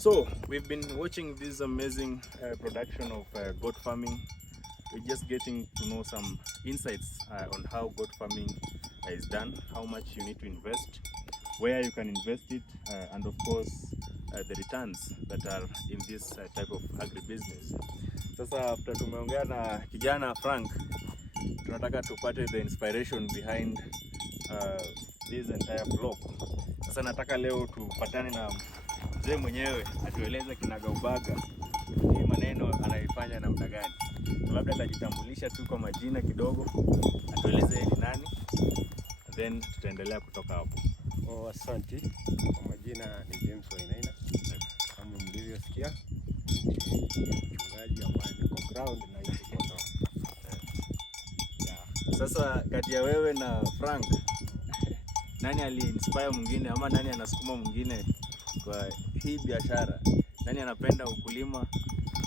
So we've been watching this amazing production of goat farming. We're just getting to know some insights on how goat farming is done, how much you need to invest, where you can invest it, and of course the returns that are in this type of agribusiness. Sasa after tumeongea na kijana Frank, tunataka tupate the inspiration behind this entire vlog. Sasa nataka leo tupatane na mzee mwenyewe atueleze kinagaubaga hii maneno anaifanya namna gani. Labda atajitambulisha tu kwa majina kidogo, atueleze yeye ni nani, then tutaendelea kutoka hapo. Asante. Kwa majina ni James Wainaina. Kama mlivyosikia, mchungaji ambaye niko ground na hizi kondoo. Sasa kati ya wewe na Frank, nani ali-inspire mwingine ama nani anasukuma mwingine kwa hii biashara? Nani anapenda ukulima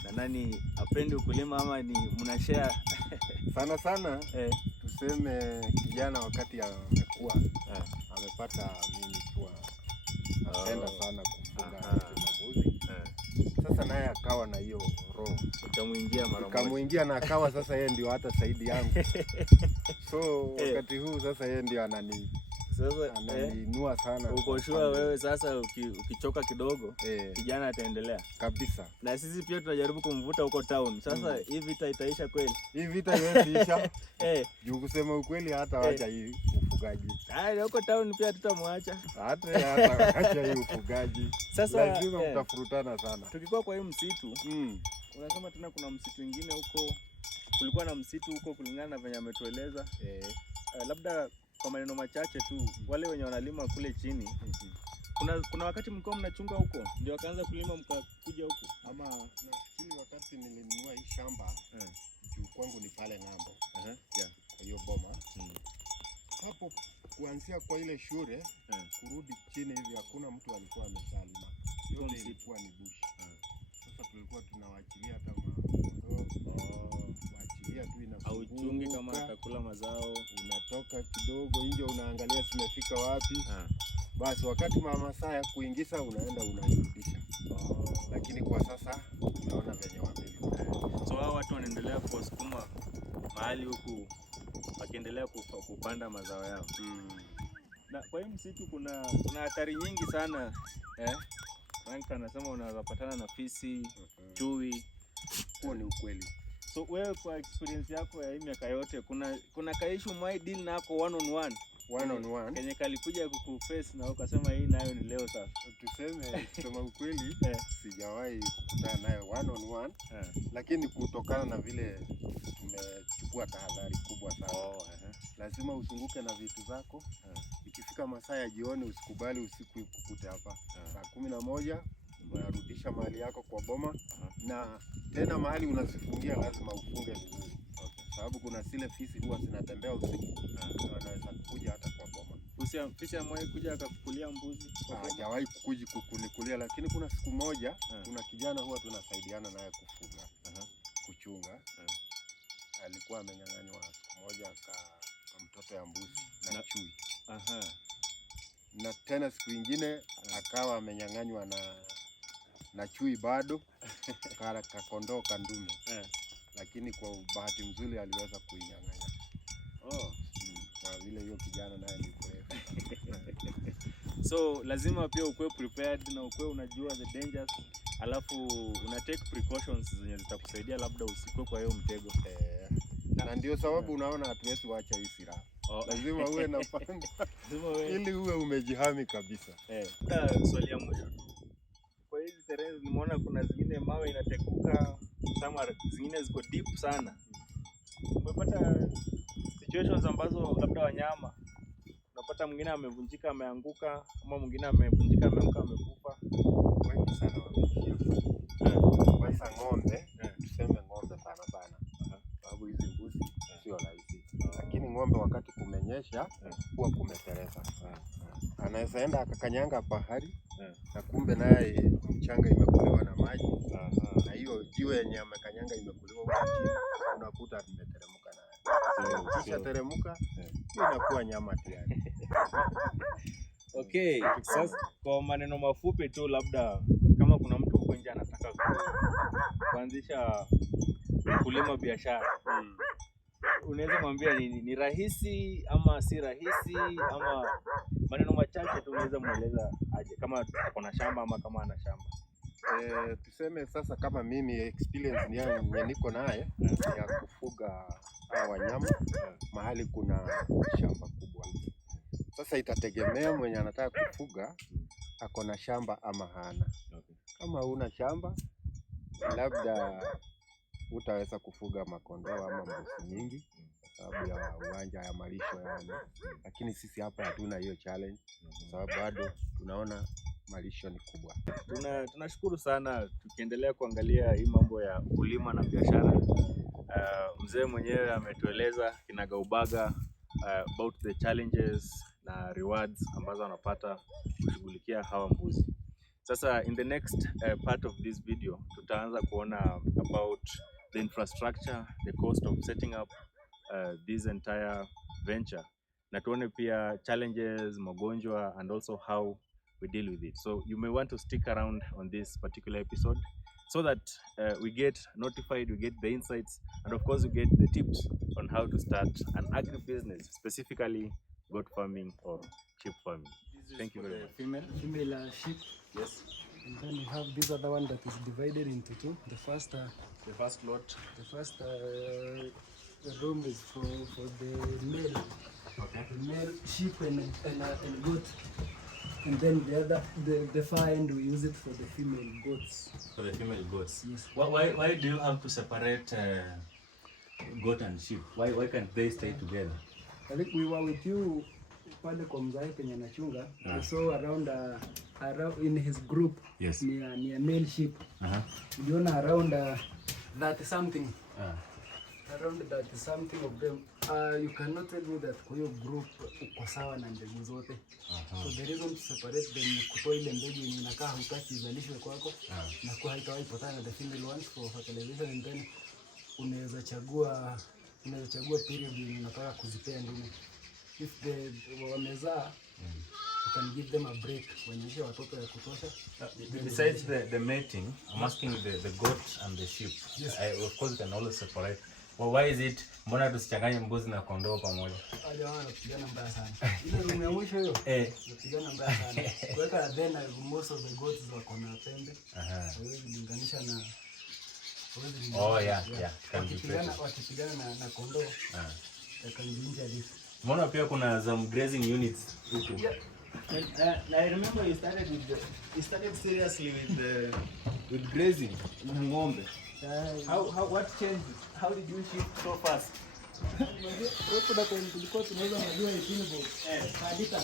na nani apendi ukulima, ama ni mnashare? Sana tuseme kijana wakati amekuwa amepata mimi kwa napenda sana kufuga mbuzi. Sasa naye akawa na hiyo roho Ikamuingia mara moja. Ikamuingia na akawa sasa yeye ndio hata saidi yangu. So wakati huu sasa yeye ndio ananiinua sana. Uko sure wewe sasa ukichoka kidogo kijana ataendelea kabisa. Na sisi pia tunajaribu kumvuta huko town. Sasa hii vita itaisha kweli? Hii vita haiwezi isha. Juu kusema ukweli hata wacha hii ufugaji. Huko town pia tutamwacha. Hata wacha hii ufugaji. Sasa lazima mtafurutana sana. Tukikuwa kwa hii msitu, unasema tena kuna msitu mwingine huko. Kulikuwa na msitu huko kulingana na venye ametueleza. Labda kwa maneno machache tu, wale wenye wanalima kule chini, kuna wakati mlikuwa mnachunga huko ndio wakaanza kulima mkakuja huko? Ama nafikiri wakati nilinunua hii shamba juu kwangu ni pale ng'ambo. Kwa hiyo boma hapo kuanzia kwa ile shule kurudi chini hivi hakuna mtu alikuwa ameshalima. Yote ilikuwa ni bush. Sasa tulikuwa tunawaachilia hata waachilia tu inafunguka. Hauchungi kama atakula mazao, unatoka kidogo nje unaangalia zimefika wapi. Basi wakati mama saa ya kuingiza unaenda unairudisha. Lakini kwa sasa tunaona venye wameli. So hao watu wanaendelea kusukuma mahali huku wakiendelea kupanda mazao yao. Na kwa hiyo msitu kuna hatari nyingi sana. Frank anasema unaweza patana na fisi, chui. Huo ni ukweli. So wewe kwa experience yako ya hii miaka yote, kuna kaishu mwai deal nako one on one kenye kalikuja kukuface na ukasema hii nayo ni leo sasa? Tuseme kusema ukweli sijawahi kukutana nayo one on one. Lakini kutokana na vile tumechukua tahadhari kubwa sana. Lazima usunguke na vitu zako. Ikifika masaa ya jioni usikubali usiku ikukute hapa. Saa 11 unarudisha mali yako kwa boma. Na tena mahali unazifungia lazima ufunge vizuri. Sababu kuna zile fisi huwa zinatembea usiku na wanaweza kuja hata kwa boma. Fisi amwahi kuja akakukulia mbuzi? Hajawahi kukuja kukunikulia, lakini kuna siku moja kuna kijana huwa tunasaidiana naye kufuga, kuchunga. Alikuwa amenyang'anywa siku moja mtoto ya mbuzi na chui. Na tena siku nyingine akawa amenyang'anywa na chui bado kakondoo kandume. Lakini kwa bahati nzuri aliweza kuinyang'anya. Kwa vile hiyo kijana naye ni kweli. So lazima pia ukue prepared na ukue unajua the dangers, alafu una take precautions zenye zitakusaidia labda usikue kwa hiyo mtego. Na ndio sababu unaona hatuwezi waacha hii silaha. Lazima uwe na panga ili uwe umejihami kabisa. Swali ya mwisho tu. Kwa hizi terrain nimeona kuna zingine mawe inatekuka, zingine ziko deep sana. Umepata situations ambazo labda wanyama unapata mwingine amevunjika ameanguka, ama mwingine amevunjika ameanguka amekufa? Wengi sana wameishia. Kwa ng'ombe, tuseme ng'ombe sana. Sababu hizi mbuzi sio rahisi. Lakini ng'ombe wakati kumenyesha huwa kumetereza. Anaweza enda akakanyanga bahari na kumbe naye mchanga imekuliwa na maji. Na hiyo jiwe yenye amekanyanga imekuliwa huko chini, unakuta imeteremka naye. Kisha teremka inakuwa nyama tayari. Okay, sasa kwa maneno mafupi tu, labda kama kuna mtu huko nje anataka kuanzisha kulima biashara, unaweza mwambia ni rahisi ama si rahisi, ama maneno machache tu unaweza mueleza aje, kama ako na shamba ama kama ana shamba? Tuseme sasa kama mimi experience niko naye ya kufuga wanyama mahali kuna shamba kubwa. Sasa itategemea mwenye anataka kufuga ako na shamba ama hana. Kama huna shamba, labda utaweza kufuga makondoo ama mbuzi nyingi sababu ya uwanja ya malisho yani. Lakini sisi hapa hatuna hiyo challenge sababu bado tunaona malisho ni kubwa. Tunashukuru sana. Tukiendelea kuangalia hii mambo ya ukulima na biashara, mzee mwenyewe ametueleza kinagaubaga about the challenges na rewards ambazo anapata kushughulikia hawa mbuzi. Sasa in the next part of this video tutaanza kuona about the infrastructure, the cost of setting up this entire venture, na tuone pia challenges, magonjwa, and also how we deal with it. So you may want to stick around on this particular episode so that we get notified, we get the insights, and of course we get the tips on how to start an agribusiness, specifically goat farming or sheep farming. Thank you very much. Female sheep. Yes. And then we have this other one that is divided into two. The first lot. The room is for the male. Okay. The male sheep and goat. And then the other, the far end, we use it for the female goats. For the female goats. Yes. Why do you have to separate goat and sheep? Why can't they stay together? I think we were with you pale kwa mzae penye nachunga. I saw around in his group. Yes. Near male sheep. Uliona around 30 something. Around 30 something of them. You cannot tell me that kwa hiyo group uko sawa na mbegu zote. So the reason to separate them ni kutoa ile mbegu yenye inakaa hutaki izalishwe kwako na kwa haitawahi patana na the female ones for fertilization, and then unaweza chagua period yenye unataka kuzipea ndume. If wamezaa, you can give them a break wanyeshe watoto ya kutosha. Besides the mating, I'm asking the goat and the sheep. Yes. Of course you can always separate. Well, why is it mbona tusichanganye mbuzi na kondoo pamoja? Wale wanapigana mbaya sana. Ile room ya mwisho hiyo. Wanapigana mbaya sana. Kuweka then most of the goats wako na pembe. Hawezi kulinganisha na wakipigana na kondoo. Wakanjinja this. Mbona pia kuna some grazing units huko? Yeah. And I remember you started seriously with grazing na ng'ombe. What changed? How did you shift so fast? Rotuda kwa tulikuwa tunaweza majua 18 bob. Bandita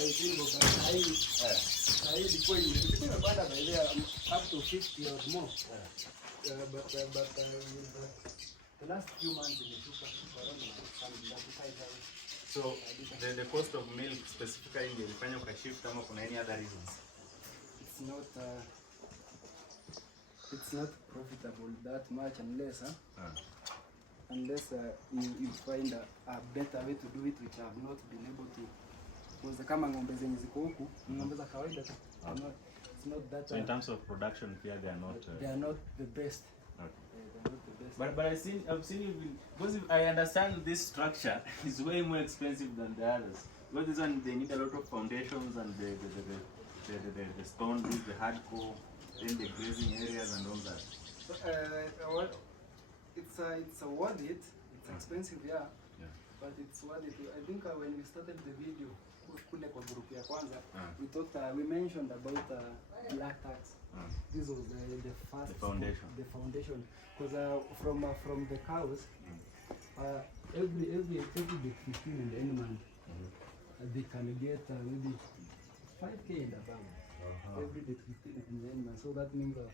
18 bob. Sasa ilikuwa imepanda by there up to 50 or more. But the last few months imeshuka around something like 5,000. So the cost of milk specifically ndio ilifanya ukashift ama kuna any other reasons? It's not profitable that much unless you find a better way to do it which I have not been able to. Because kama ng'ombe zenye ziko huku ng'ombe za kawaida tu. It's not that. So in terms of production here they are not the best. Okay. They are not the best. But I've seen you because I understand this structure is way more expensive than the others. Because this one they need a lot of foundations and the stone, the hardcore, then the grazing areas and all that. It's worth it. It's expensive, yeah. But it's worth it. I think when we started the video, kule kwa group ya kwanza, we thought we mentioned about black tax. This was the first foundation. Because from the cows, every day 15 and any month, they can get maybe 5K and above. Every day 15 and any month. So that means at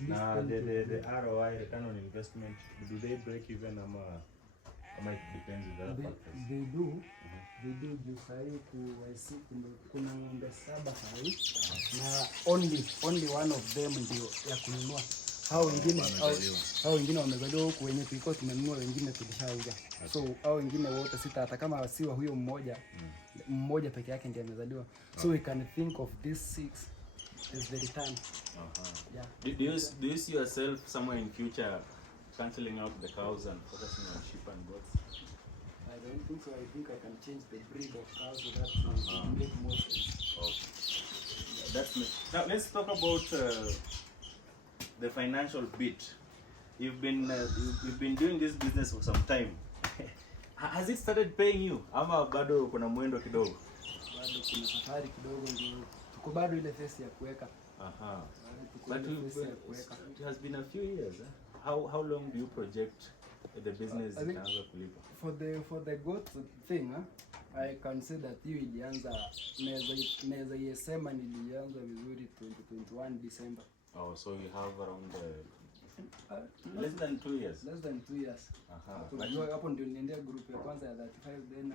least the ROI, return on investment, do they break even it depends on the factors? They do. They do juu sahi kuna ng'ombe 7 sahi na only one of them ndio ya kununua. Hao wengine wamezaliwa huku, wenye tulikuwa tumenunua wengine tulishauza. So hao wengine wote sita, hata kama siwa huyo mmoja peke yake ndiye amezaliwa. So we can think of these 6 there's the return. Yeah. Do you see yourself somewhere in future cancelling out the cows and focusing on sheep and goats? I don't think so. I think I can change the breed of cows so that will make more sense. Okay. Now let's talk about the financial bit. You've been doing this business for some time. Has it started paying you? Ama bado kuna mwendo kidogo? Bado kuna safari kidogo ndio tuko bado ile phase ya kuweka. But it has been a few years. How long do you project the business itaanza kulipa? For the goat thing, I can say that hiyo ilianza naweza yesema nilianza vizuri 2021 December. Oh, so you have around less than 2 years. Less than 2 years. Hapo ndio niliendea group ya kwanza ya 35 then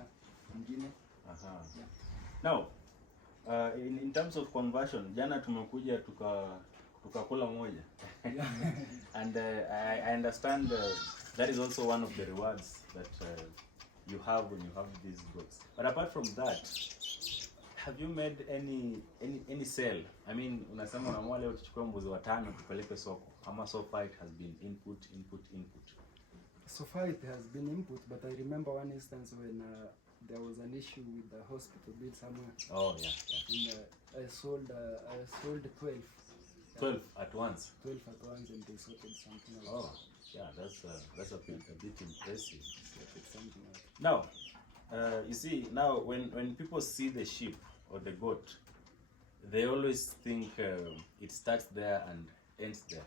nyingine. Yeah. Now, in terms of conversion, jana tumekuja tukakula moja. And I understand that is also one of the rewards that you have when you have these goats. But apart from that, have you made any sale? I mean, unasema unaamua leo tuchukue mbuzi watano tupeleke soko. Ama so far it has been input. So far it has been input, but I remember one instance when there was an issue with the hospital bill somewhere. Oh yeah. And I sold 12. 12 at once. 12 at once, and they sorted something else. Oh, yeah, that's a bit impressive. Something else. Now, you see, now when people see the sheep or the goat, they always think it starts there and ends there.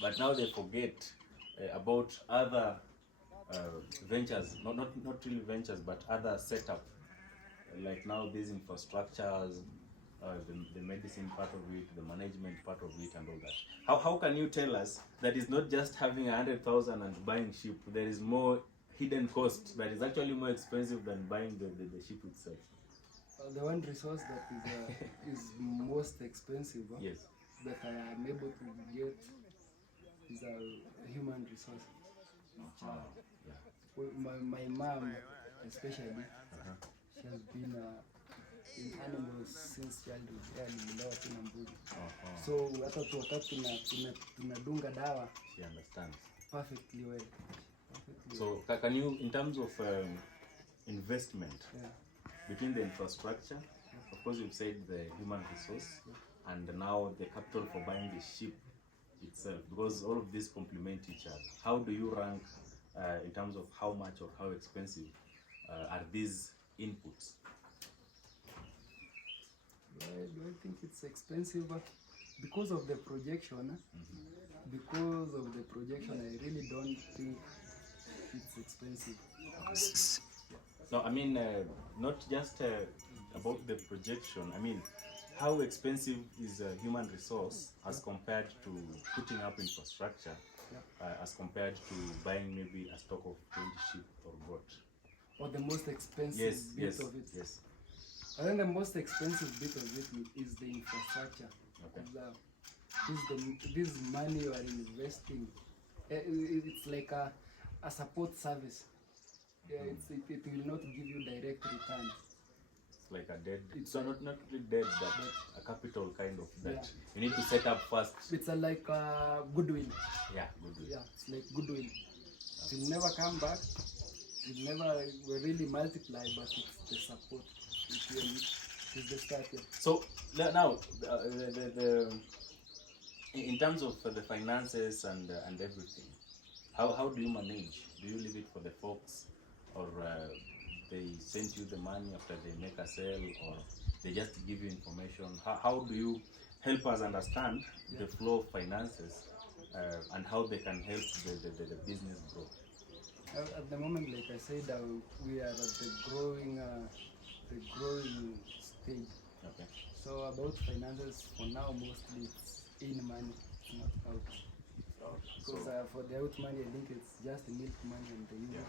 But now they forget about other ventures, not really ventures, but other setup. Like now these infrastructures, the medicine part of it, the management part of it, and all that. How can you tell us that it's not just having 100,000 and buying sheep? There is more hidden cost that is actually more expensive than buying the sheep itself. The one resource that is most expensive. Yes. That I am able to get is a human resource. My mom, especially, she has been in animals since childhood. So hata tu wakati tunadunga dawa, she understands perfectly well. So can you, in terms of investment, between the infrastructure, of course you've said the human resource, and now the capital for buying the sheep itself, because all of these complement each other. How do you rank in terms of how much or how expensive are these inputs? Do I think it's expensive? Because of the projection, because of the projection, I really don't think it's expensive. No, I mean, not just about the projection. I mean, how expensive is a human resource as compared to putting up infrastructure, as compared to buying maybe a stock of 20 sheep or goat? Or the most expensive bit of it? Yes. I think the most expensive bit of it is the infrastructure. Okay. This money you are investing, it's like a support service. It will not give you direct return. It's like a dead, it's not really dead, but a capital kind of that you need to set up first. It's like goodwill. Yeah, goodwill. Yeah, it's like goodwill. It will never come back. It will never really multiply, but it's the support. It's the start. Yeah. So now, in terms of the finances and everything, how do you manage? Do you leave it for the folks, or they send you the money after they make a sale, or they just give you information? How do you help us understand the flow of finances and how they can help the business grow? At the moment, like I said, we are at the growing stage. Okay. So about finances, for now, mostly it's in money, not out. Because for the out money, I think it's just the milk money and the usual.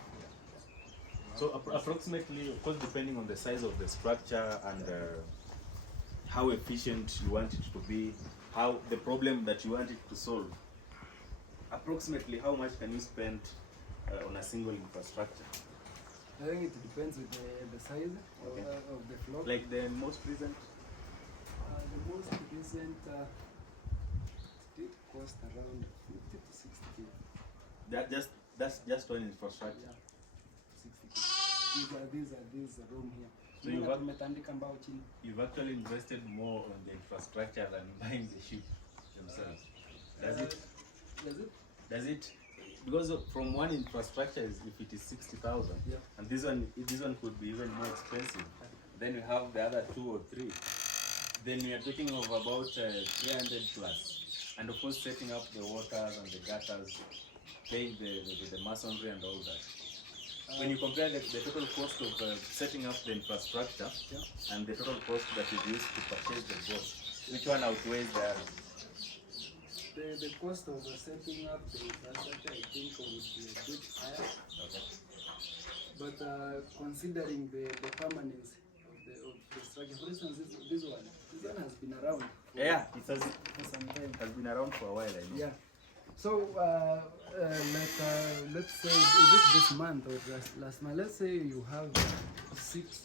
So approximately, of course, depending on the size of the structure and how efficient you want it to be, how the problem that you want it to solve, approximately how much can you spend on a single infrastructure? I think it depends with the size of the flock. Like the most recent? The most recent did cost around 50 to 60. That's just one infrastructure. Yeah, 60. These are room here. So you've actually invested more on the infrastructure than buying the sheep themselves. Does it? Because from one infrastructure, if it is 60,000, yeah, and this one could be even more expensive. Then you have the other 2 or 3. Then we are talking of about 300 plus, and of course setting up the waters and the gutters, paying the masonry and all that. When you compare the total cost of setting up the infrastructure, yeah, and the total cost that is used to purchase the boat, which one outweighs the other? The cost of setting up the infrastructure, I think, would be a bit higher. Okay. But considering the permanence of the structure, for instance, this one has been around. It has for some time. Has been around for a while, I know. Yeah. So, let's say, is it this month or last month? Let's say you have 6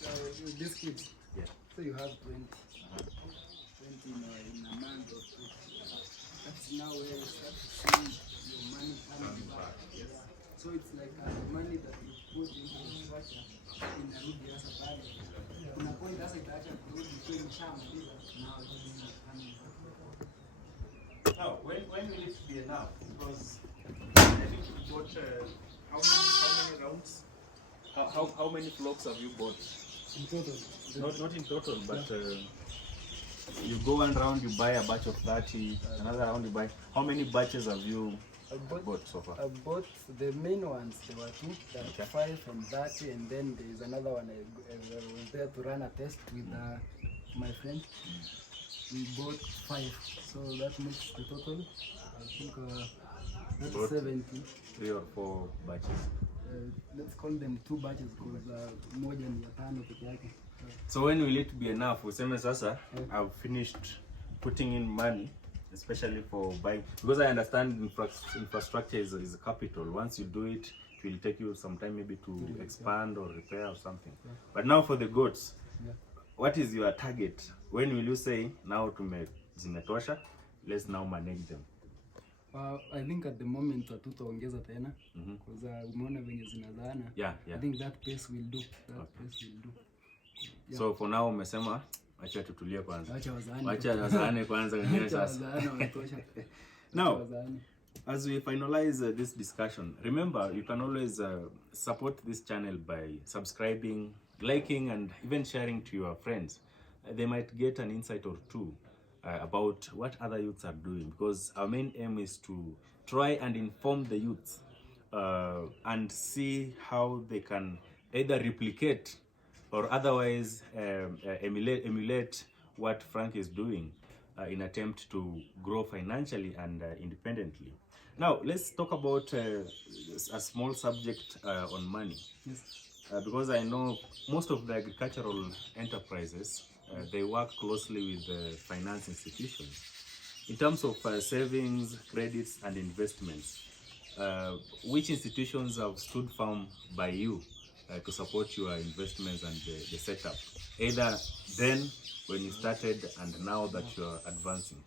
these kids. Yeah. So you have 20. 20 in a month or 2. That's now where you start to see your money coming back. Yes. So it's like money that you put into the structure in a rugi as a bag. Kuna point hasa itaacha kurudi kwenye shamba now this is not coming back. Now, when will it be enough? Because I think you bought how many rounds? How many flocks have you bought? In total. Not in total, but you go one round, you buy a batch of 30, another round you buy. How many batches have you bought so far? I bought the main ones. There were 2, Okay. 5 and 30, and then there is another one. I was there to run a test with my friend. We bought 5, so that makes the total. I think that's 70. 3 or 4 batches. Let's call them 2 batches because moja ni ya 5 peke yake. So when will it be enough? Useme sasa, I've finished putting in money, especially for buying, because I understand infrastructure is a capital. Once you do it, it will take you some time maybe to expand or repair or something. Yeah. But now for the goats, what is your target? When will you say, now zimetosha, let's now manage them? I think at the moment hatutaongeza tena because umeona venye zinazaana. Yeah. I think that pace will do. Pace will do. Yeah. So for now umesema acha tutulie kwanza. Acha wazaane kwanza wenyewe sasa. Now, as we finalize this discussion, remember you can always support this channel by subscribing, liking, and even sharing to your friends. They might get an insight or two about what other youths are doing, because our main aim is to try and inform the youths and see how they can either replicate or otherwise emulate what Frank is doing in attempt to grow financially and independently. Now, let's talk about a small subject on money. Yes. Because I know most of the agricultural enterprises, they work closely with finance institutions. In terms of savings, credits, and investments, which institutions have stood firm by you to support your investments and the setup, either then when you started and now that you are advancing?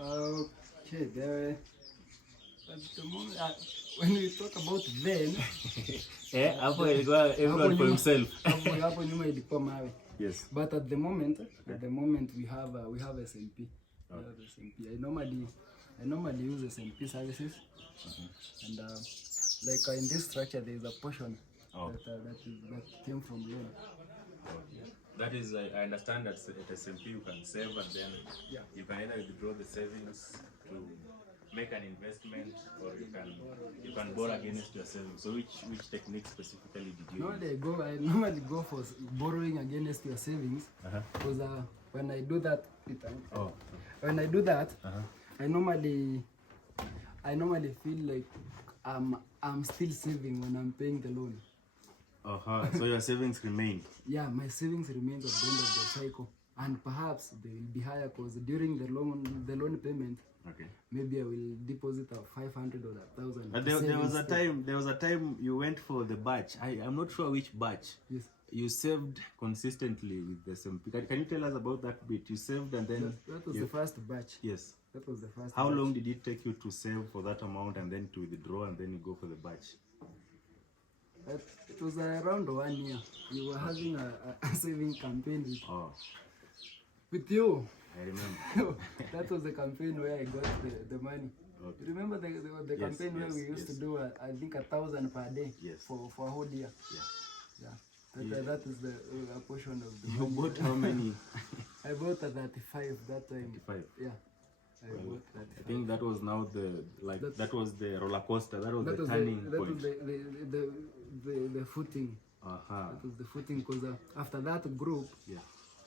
Okay, there. At the moment, when we talk about then, everyone for himself. hapo nyuma ilikuwa mawe. Yes. But at the moment we have SMP. We have SMP. I normally use SMP services, and like in this structure there is a portion that came from loan. That is, I understand that at SMP you can save and then you can either withdraw the savings to make an investment, or you can borrow against your savings. So which technique specifically did you use? I normally go for borrowing against your savings, because when I do that, I normally feel like I'm still saving when I'm paying the loan. So your savings remain? Yeah, my savings remain at the end of the cycle, and perhaps they will be higher because during the loan payment, maybe I will deposit 500 or 1,000. But there was a time you went for the batch. I'm not sure which batch. Yes. you saved consistently with the same. Can you tell us about that bit? You saved and then that was the first batch. Yes. That was the first. How batch. long did it take you to save for that amount and then to withdraw and then you go for the batch? It was around 1 year. We were having a saving campaign with you. I remember. That was the campaign where I got the money. Okay. You remember the campaign where we used to do, I think, 1,000 per day for a whole year? Yeah. That is the a portion of the money. You bought how many? I bought a 35 that time. 35? Yeah. I think that was now that was the roller coaster. That was the turning point. That was the footing. That was the footing because after that group,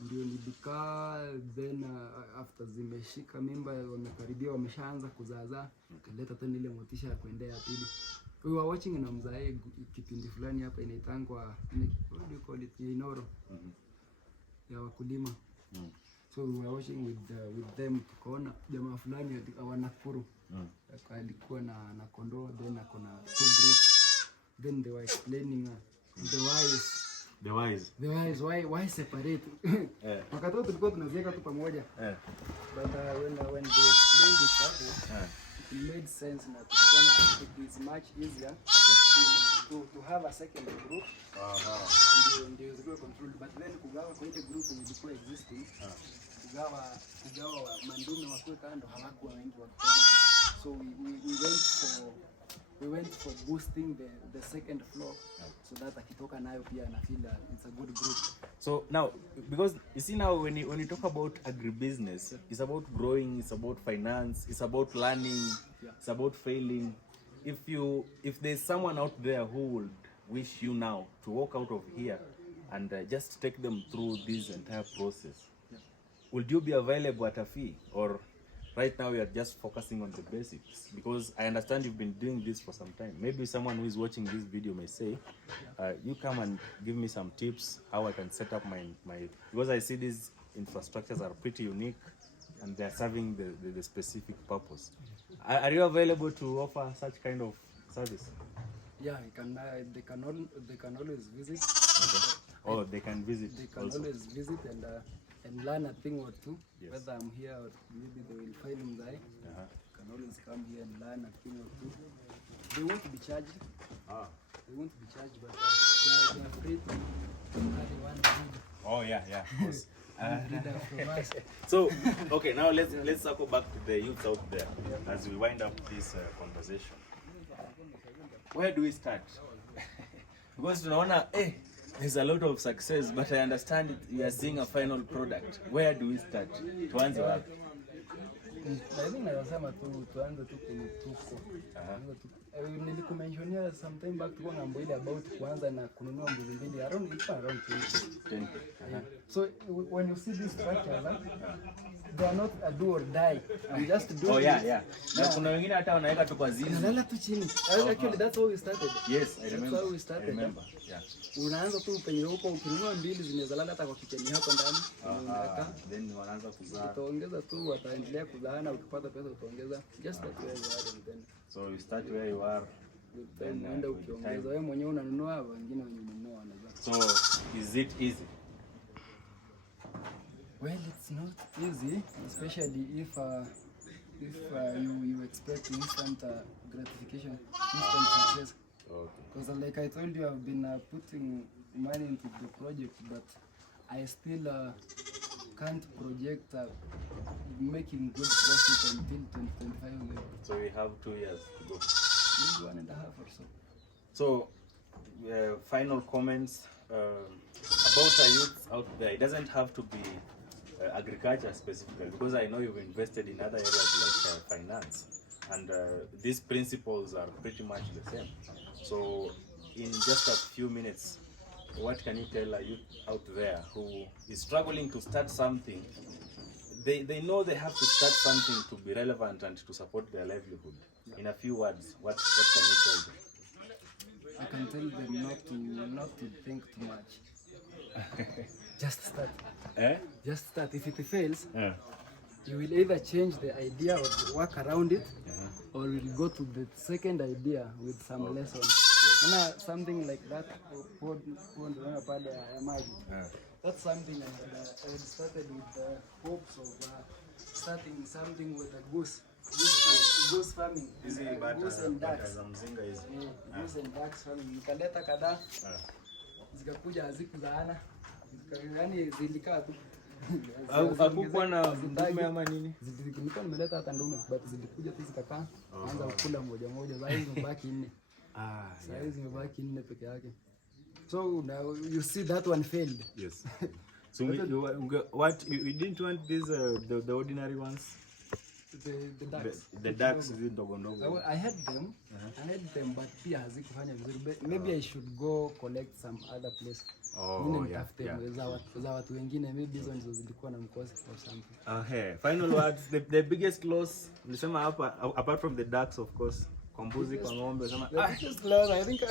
ndio nilikaa, then after zimeshika mimba wamekaribia wameshaanza kuzaza, kaleta tena ile motisha ya kuendea pili. We were watching na mzae kipindi fulani hapa inaitangwa, what do you call it, Inoro, ya wakulima. So we were watching with them, tukaona jamaa fulani wa Nakuru alikuwa na kondoo, then akona 2 groups, then they were explaining the whys why separate. Wakati wote tulikuwa tunaziweka tu pamoja, but when they explained it, it made sense na tukaona it is much easier to have a second group. Ndio zilikuwa controlled, but then kugawa kwa ile group ilikuwa existing, kugawa mandume wakiwa kando hawakuwa wengi wakifanya. So we went for boosting the second floor, so that akitoka nayo pia na feel it's a good group. So now, because you see now when you talk about agribusiness, it's about growing, it's about finance, it's about learning, it's about failing. If there's someone out there who would wish you now to walk out of here and just take them through this entire process, would you be available at a fee, or right now we are just focusing on the basics? Because I understand you've been doing this for some time. Maybe someone who is watching this video may say, you come and give me some tips how I can set up my because I see these infrastructures are pretty unique and they are serving the specific purpose. Are you available to offer such kind of service? Yeah, they can always visit. Okay. Oh, they can visit. They can always visit and learn a thing or two. Whether I'm here or maybe they will find him there. Can always come here and learn a thing or two. They won't be charged. They won't be charged, but they are free to carry one breed. Oh yeah, of course. From us. So okay, now let's circle back to the youth out there as we wind up this conversation. Where do we start? Because tunaona there's a lot of success, but I understand you are seeing a final product. Where do we start? Tuanze wapi? I think nasema tuanze tu kwenye tuko. Nilikumentionia sometime back tuko na mbili about kuanza na kununua mbuzi mbili around 20. So when you see this structure, they are not a do or die. You just do. Oh yeah. Na kuna wengine hata wanaweka tu kwa zizi. Nalala tu chini. Actually that's how we started. Yes, I remember. That's how we started. I remember. Yeah. Unaanza tu penye huko ukinunua mbili zinaweza lala hata kwa kicheni hapo ndani. Then wanaanza kuzaa. Utaongeza tu, wataendelea kuzaana, ukipata pesa utaongeza. Just like where you are and then. So you start where you are. Then unaenda ukiongeza. Wewe mwenyewe unanunua, wengine wanunua wanazaa. So is it easy? Well, it's not easy, especially if you expect instant gratification, instant success. Because like I told you, I've been putting money into the project, but I still can't project making good profit until 2025. So we have 2 years to go. Maybe 1.5 or so. So, final comments about a youth out there. It doesn't have to be agriculture specifically, because I know you've invested in other areas like finance, and these principles are pretty much the same. So in just a few minutes, what can you tell a youth out there who is struggling to start something? They know they have to start something to be relevant and to support their livelihood. In a few words, what can you tell them? I can tell them not to think too much. Just start. Just start. If it fails, you will either change the idea or work around it, or will go to the second idea with some lessons. Unaona something like that pond unaona pale ya maji. That's something I had started with the hopes of starting something with a goose farming. Hizi Goose and bata ducks. za mzinga hizi. Goose and ducks farming. Nikaleta kadhaa. Zikakuja hazikuzaana. Yaani zilikaa tu. Hakukuwa na ndume ama nini? Nilikuwa nimeleta hata ndume but zilikuja tu zikakaa. Anza kukula moja moja. Sasa hizi zimebaki 4. Sasa hizi zimebaki 4 peke yake. So now you see that one failed. Yes. So you didn't want these the ordinary ones? The ducks. The ducks hizi ndogo ndogo. I had them but pia hazikufanya vizuri. Maybe I should go collect some other place. Za watu wengine maybe hizo ndizo zilikuwa na mkosi or something. Final words, the biggest loss nilisema hapa apart from the ducks of course. Kwa mbuzi, kwa ng'ombe sema I think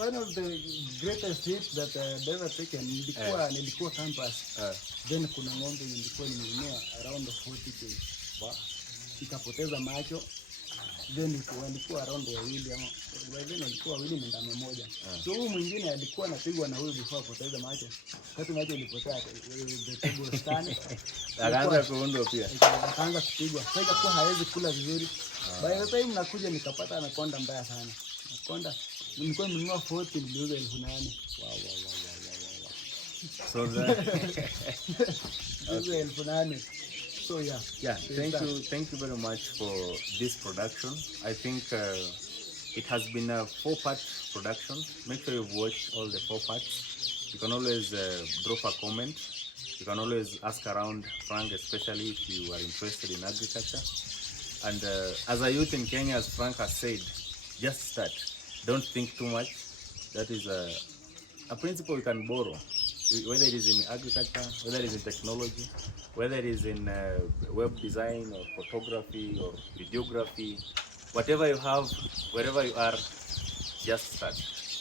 one of the greatest hits that ever taken nilikuwa campus. Then kuna ng'ombe nilikuwa nimenunua around 40k. Wow. Ikapoteza macho. Then walikuwa around wawili ama walikuwa wawili na ndama moja. So huyu mwingine alikuwa anapigwa na huyu before apoteza macho. Wakati macho ilipotea the table stand. Akaanza kuondo pia. Akaanza kupigwa. Sasa ikakuwa hawezi kula vizuri. By the time nakuja nikapata anakonda mbaya sana. Anakonda nilikuwa nimenunua 40 niliuza 8,000. Wow. So that Niliuza 8,000. So yeah, thank you very much for this production. I think it has been a 4-part production. Make sure you've watched all the 4 parts. You can always drop a comment. You can always ask around Frank, especially if you are interested in agriculture. And as a youth in Kenya, as Frank has said, just start. Don't think too much. That is a principle you can borrow. Whether it is in agriculture, whether it is in technology, whether it is in web design or photography or videography, whatever you have, wherever you are, just start.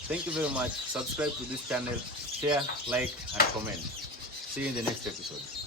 Thank you very much. Subscribe to this channel, share, like, and comment. See you in the next episode.